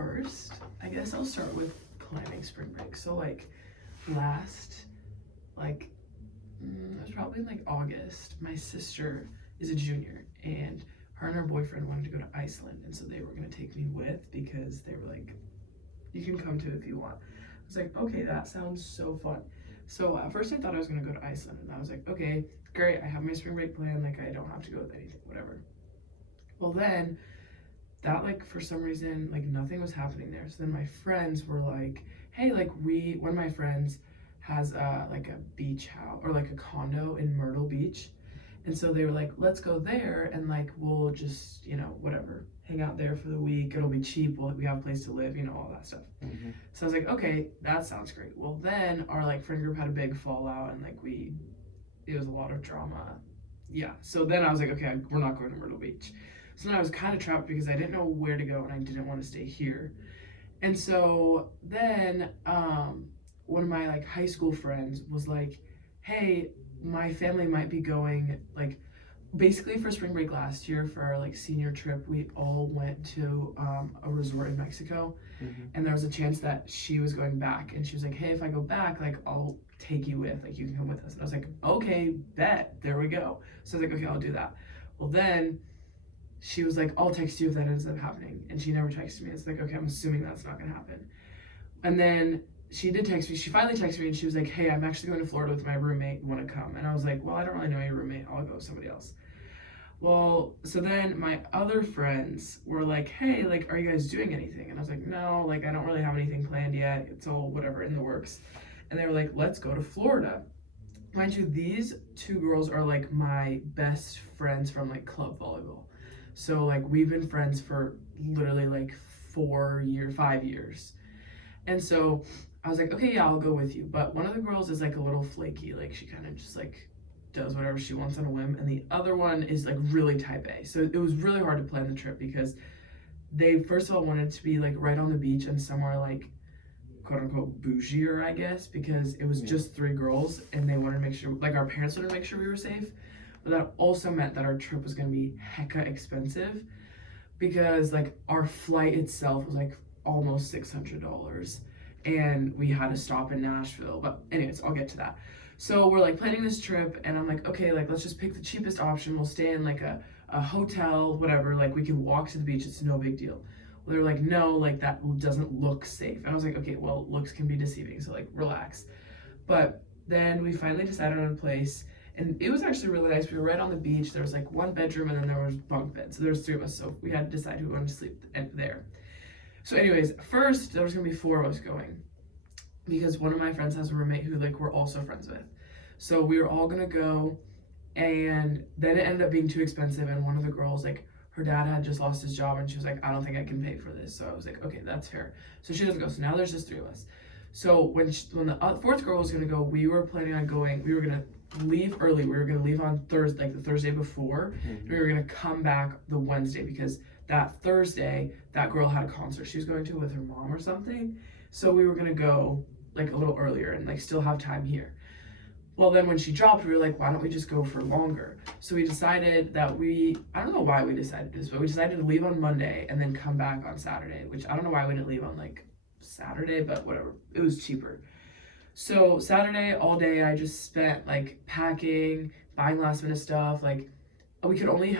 first, I guess I'll start with planning spring break. So like last, like it was probably in like August, my sister is a junior and her and her boyfriend wanted to go to Iceland, and so they were gonna take me with because they were like, you can come too if you want. I was like, okay, that sounds so fun. So at first I thought I was gonna go to Iceland, and I was like, okay, great, I have my spring break plan, like I don't have to go with anything, whatever. Well then, that like for some reason, like nothing was happening there. So then my friends were like, hey, like one of my friends has like a beach house or like a condo in Myrtle Beach. And so they were like, let's go there and like we'll just, whatever, hang out there for the week. It'll be cheap. We have a place to live, all that stuff. Mm-hmm. So I was like, okay, that sounds great. Well, then our like friend group had a big fallout and like it was a lot of drama. Yeah. So then I was like, okay, we're not going to Myrtle Beach. So then I was kind of trapped because I didn't know where to go and I didn't want to stay here. And so then one of my like high school friends was like, hey, my family might be going, like basically for spring break last year for our like senior trip, we all went to a resort in Mexico. Mm-hmm. And there was a chance that she was going back, and she was like, hey, if I go back, like I'll take you with, like you can come with us. And I was like, okay, bet, there we go. So I was like, okay, I'll do that. Well then she was like, I'll text you if that ends up happening, and she never texted me. It's like, okay, I'm assuming that's not gonna happen. And then she did text me. She finally texted me and she was like, hey, I'm actually going to Florida with my roommate. Want to come? And I was like, well, I don't really know your roommate. I'll go with somebody else. Well, so then my other friends were like, hey, like, are you guys doing anything? And I was like, no, like, I don't really have anything planned yet. It's all whatever in the works. And they were like, let's go to Florida. Mind you, these two girls are like my best friends from like club volleyball. So like we've been friends for literally like 5 years. And so I was like, okay, yeah, I'll go with you. But one of the girls is like a little flaky. Like she kind of just like does whatever she wants on a whim. And the other one is like really type A. So it was really hard to plan the trip because they first of all wanted to be like right on the beach and somewhere like quote unquote bougier, I guess, because it was just 3 girls and they wanted to make sure, like our parents wanted to make sure we were safe. But that also meant that our trip was going to be hecka expensive because like our flight itself was like almost $600 and we had to stop in Nashville. But anyways, I'll get to that. So we're like planning this trip and I'm like, okay, like let's just pick the cheapest option. We'll stay in like a hotel, whatever, like we can walk to the beach, it's no big deal. Well, they're like, no, like that doesn't look safe. And I was like, okay, well, looks can be deceiving, so like relax. But then we finally decided on a place and it was actually really nice. We were right on the beach. There was like 1 bedroom and then there was bunk beds. So there was 3 of us. So we had to decide who wanted to sleep there. So anyways, first there was gonna be 4 of us going because one of my friends has a roommate who like we're also friends with. So we were all gonna go, and then it ended up being too expensive. And one of the girls, like her dad had just lost his job, and she was like, I don't think I can pay for this. So I was like, okay, that's fair. So she doesn't go. So now there's just 3 of us. So when the 4th girl was gonna go, we were planning on going. We were gonna leave early. We were gonna leave on Thursday, like the Thursday before. And we were gonna come back the Wednesday because that Thursday, that girl had a concert she was going to with her mom or something. So we were gonna go like a little earlier and like still have time here. Well, then when she dropped, we were like, why don't we just go for longer? So we decided that I don't know why we decided this, but we decided to leave on Monday and then come back on Saturday, which I don't know why we didn't leave on like Saturday, but whatever, it was cheaper. So Saturday all day I just spent like packing, buying last minute stuff. Like we only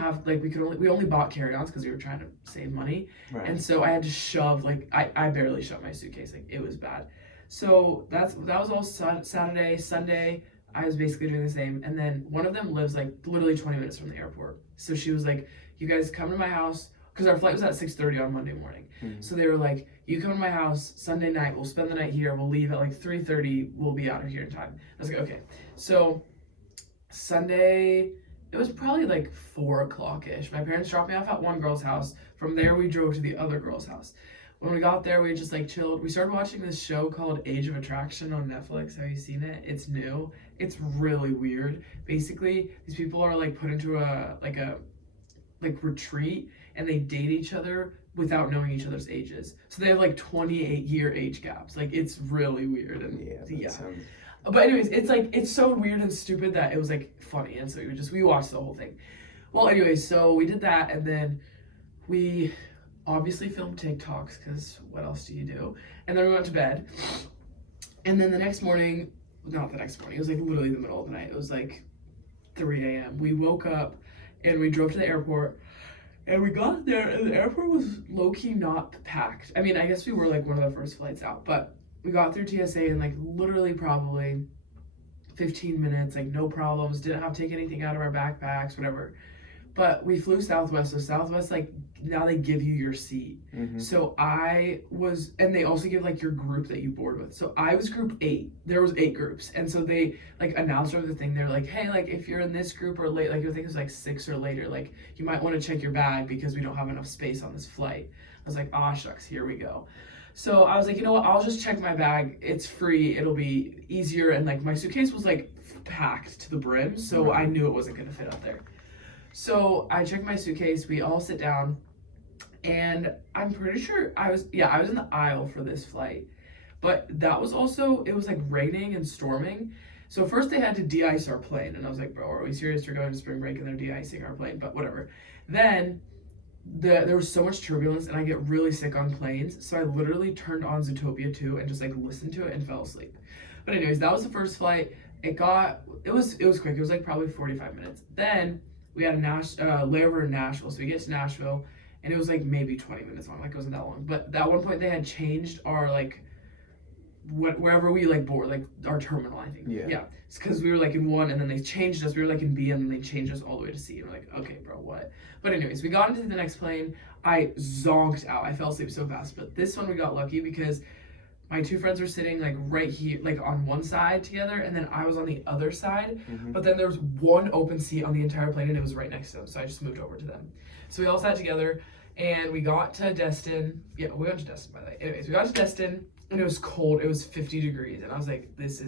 bought carry-ons because we were trying to save money. Right. And so I had to shove, like I barely shoved my suitcase, like it was bad. So that was all Saturday. Sunday I was basically doing the same. And then one of them lives like literally 20 minutes from the airport. So she was like, you guys come to my house, because our flight was at 6:30 on Monday morning. Mm-hmm. So they were like, you come to my house Sunday night, we'll spend the night here, we'll leave at like 3:30, we'll be out of here in time. I was like, okay. So Sunday, it was probably like 4 o'clock-ish. My parents dropped me off at one girl's house. From there, we drove to the other girl's house. When we got there, we just like chilled. We started watching this show called Age of Attraction on Netflix. Have you seen it? It's new. It's really weird. Basically, these people are like put into a retreat and they date each other without knowing each other's ages. So they have like 28-year age gaps. Like it's really weird. And yeah. But anyways, it's so weird and stupid that it was like funny. And so we watched the whole thing. Well, anyways, so we did that and then we obviously filmed TikToks because what else do you do? And then we went to bed. And then the next morning, not the next morning, it was like literally the middle of the night. It was like 3 a.m. We woke up and we drove to the airport. And we got there and the airport was low-key not packed. I mean, I guess we were like one of the first flights out, but we got through TSA in like literally probably 15 minutes, like no problems, didn't have to take anything out of our backpacks, whatever. But we flew Southwest, so Southwest, like, now they give you your seat. So I was, and they also give like your group that you board with. So I was group 8. There was 8 groups. And so they like announced over the thing, they're like, hey, like if you're in this group or late, like I think it was like 6 or later, like you might want to check your bag because we don't have enough space on this flight. I was like, ah, shucks, here we go. So I was like, you know what, I'll just check my bag. It's free, it'll be easier. And like my suitcase was like packed to the brim, so I knew it wasn't gonna fit up there. So I checked my suitcase, we all sit down, and I'm pretty sure I was in the aisle for this flight. But that was also, it was like raining and storming. So first they had to de-ice our plane, and I was like, bro, are we serious? We're going to spring break and they're de-icing our plane, but whatever. Then there was so much turbulence and I get really sick on planes, so I literally turned on Zootopia 2 and just like listened to it and fell asleep. But anyways, that was the first flight. It was quick. It was like probably 45 minutes. Then we had a layover in Nashville, so we get to Nashville and it was like maybe 20 minutes long, like it wasn't that long. But at one point they had changed our like wherever we like board, like our terminal, I think. Yeah. It's because we were like in 1 and then they changed us. We were like in B and then they changed us all the way to C. And we're like, okay, bro, what? But anyways, we got into the next plane. I zonked out. I fell asleep so fast. But this one we got lucky because my 2 friends were sitting like right here, like on one side together, and then I was on the other side. But then there was one open seat on the entire plane and it was right next to them. So I just moved over to them. So we all sat together and we got to Destin. Yeah, we went to Destin, by the way. Anyways, we got to Destin. And it was cold. It was 50 degrees. And I was like, this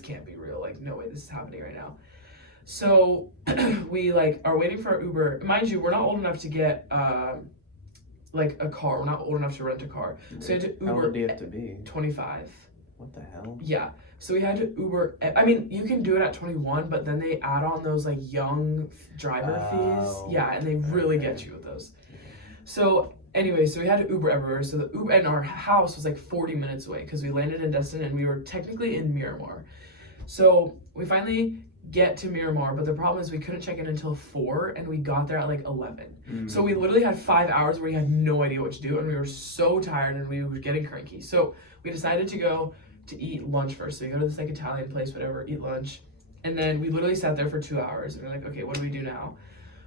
can't be real. Like, no way this is happening right now. So we like are waiting for our Uber. Mind you, we're not old enough to get like a car. We're not old enough to rent a car. So we had to Uber. How old do you have to be? 25. What the hell? Yeah. So we had to Uber. I mean, you can do it at 21, but then they add on those like young driver fees. Yeah, and they really get you with those. So anyway, so we had to Uber everywhere. So the Uber, and our house was like 40 minutes away because we landed in Destin and we were technically in Miramar. So we finally get to Miramar, but the problem is we couldn't check in until 4 and we got there at like 11. So we literally had 5 hours where we had no idea what to do and we were so tired and we were getting cranky. So we decided to go to eat lunch first. So we go to this like Italian place, whatever, eat lunch. And then we literally sat there for 2 hours and we're like, okay, what do we do now?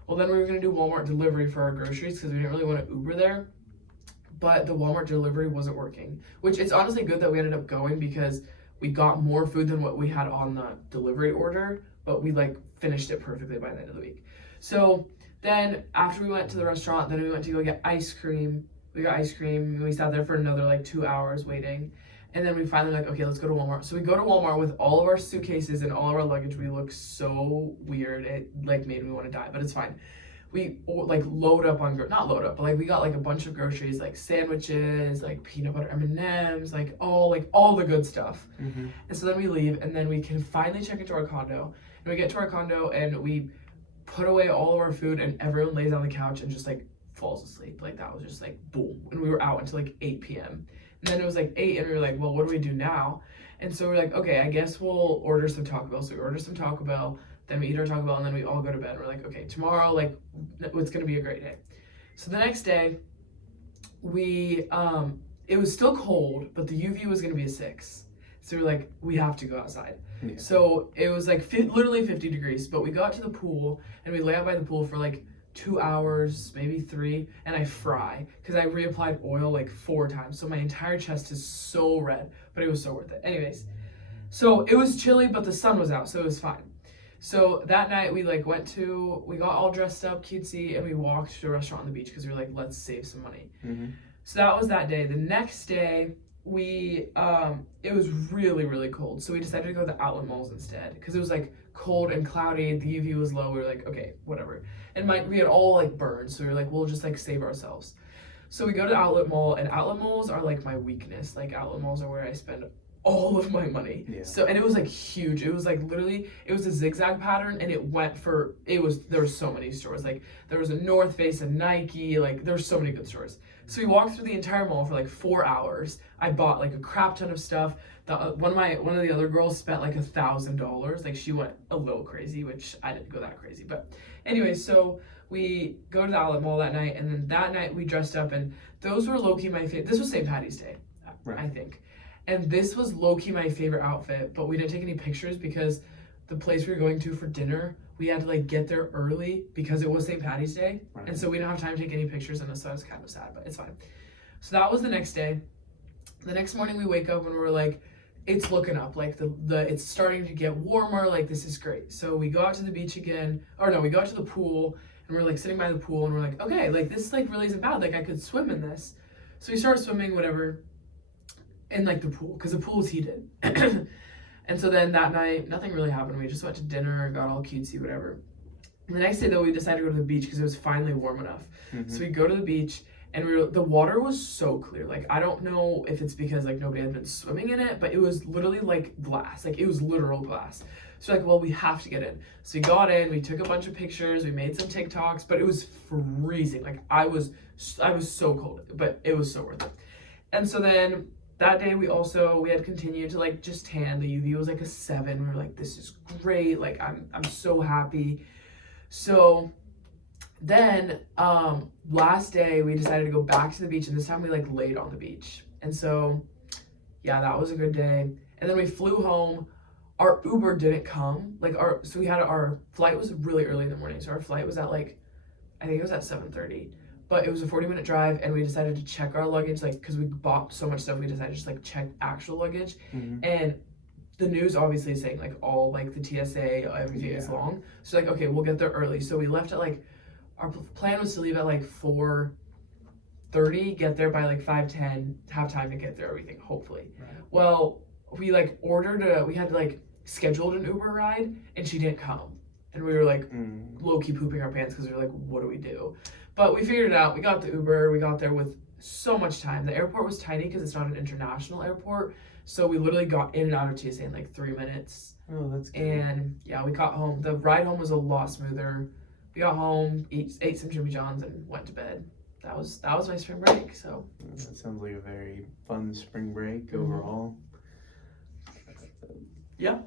Well, then we were going to do Walmart delivery for our groceries because we didn't really want to Uber there. But the Walmart delivery wasn't working, which it's honestly good that we ended up going because we got more food than what we had on the delivery order, but we like finished it perfectly by the end of the week. So then after we went to the restaurant, then we went to go get ice cream. We got ice cream and we sat there for another like 2 hours waiting. And then we finally like, okay, let's go to Walmart. So we go to Walmart with all of our suitcases and all of our luggage. We look so weird. It like made me want to die, but it's fine. We like load up on, not load up, but like we got like a bunch of groceries, like sandwiches, like peanut butter M&Ms, like all the good stuff. And so then we leave and then we can finally check into our condo. And we get to our condo and we put away all of our food and everyone lays on the couch and just like falls asleep. Like that was just like boom. And we were out until like 8 p.m. And then it was like 8 and we were like, well, what do we do now? And so we're like, okay, I guess we'll order some Taco Bell. So we order some Taco Bell, then we eat our Taco Bell, and then we all go to bed. We're like, okay, tomorrow, like, it's gonna be a great day. So the next day, it was still cold, but the UV was gonna be a 6. So we're like, we have to go outside. Yeah. So it was like literally 50 degrees, but we got to the pool and we lay out by the pool for like 2 hours, maybe 3, and I fry because I reapplied oil like 4 times. So my entire chest is so red, but it was so worth it. Anyways, so it was chilly, but the sun was out, so it was fine. So that night we got all dressed up, cutesy, and we walked to a restaurant on the beach because we were like, let's save some money. So that was that day. The next day, it was really, really cold. So we decided to go to the outlet malls instead because it was like cold and cloudy. The UV was low. We were like, okay, whatever. And we had all like burned. So we were like, we'll just like save ourselves. So we go to the outlet mall, and outlet malls are like my weakness. Like outlet malls are where I spend all of my money. Yeah. So, and it was like huge. It was like literally, it was a zigzag pattern, and there were so many stores. Like there was a North Face, a Nike, like there were so many good stores. So we walked through the entire mall for like 4 hours. I bought like a crap ton of stuff. One of the other girls spent like $1,000. Like she went a little crazy, which I didn't go that crazy. But anyway, so we go to the outlet mall that night, and then that night we dressed up, and those were low-key my favorite. This was St. Patty's Day, Right. I think. And this was low-key my favorite outfit, but we didn't take any pictures because the place we were going to for dinner, we had to like get there early because it was St. Patty's Day. Right. And so we didn't have time to take any pictures, and so I was kind of sad, but it's fine. So that was the next day. The next morning we wake up and we're like, it's looking up, like it's starting to get warmer, like this is great. So we go out to the beach again, or no, we go out to the pool, and we're like sitting by the pool, and we're like, okay, like this like really isn't bad, like I could swim in this. So we started swimming, whatever, in like the pool, because the pool was heated. And so then that night, nothing really happened. We just went to dinner, got all cutesy, whatever. And the next day though, we decided to go to the beach because it was finally warm enough. Mm-hmm. So we go to the beach, and the water was so clear. Like I don't know if it's because like nobody had been swimming in it, but it was literally like glass. Like it was literal glass. So like, well, we have to get in. So we got in, we took a bunch of pictures, we made some TikToks, but it was freezing. Like I was so cold, but it was so worth it. And so then that day we had continued to like just tan. The UV was like a 7. We were like, this is great. Like I'm so happy. So then last day we decided to go back to the beach, and this time we like laid on the beach. And so yeah, that was a good day. And then we flew home. Our Uber didn't come. So we had our flight was really early in the morning. So our flight was at like, I think it was at 7:30. But it was a 40-minute drive, and we decided to check our luggage, like, because we bought so much stuff, we decided to just, like, check actual luggage. Mm-hmm. And the news obviously is saying, like, all, like, the TSA, everything is long. So, like, okay, we'll get there early. So we left at, like, our plan was to leave at, like, 4:30, get there by, like, 5:10, have time to get there, everything, hopefully. Right. Well, we, like, we had, like, scheduled an Uber ride, and she didn't come. And we were, like, low-key pooping our pants because we were like, what do we do? But we figured it out. We got the Uber. We got there with so much time. The airport was tiny because it's not an international airport. So we literally got in and out of TSA in like 3 minutes. Oh, that's good. And yeah, we got home. The ride home was a lot smoother. We got home, ate some Jimmy John's, and went to bed. That was my spring break. So that sounds like a very fun spring break Mm-hmm. overall. yeah.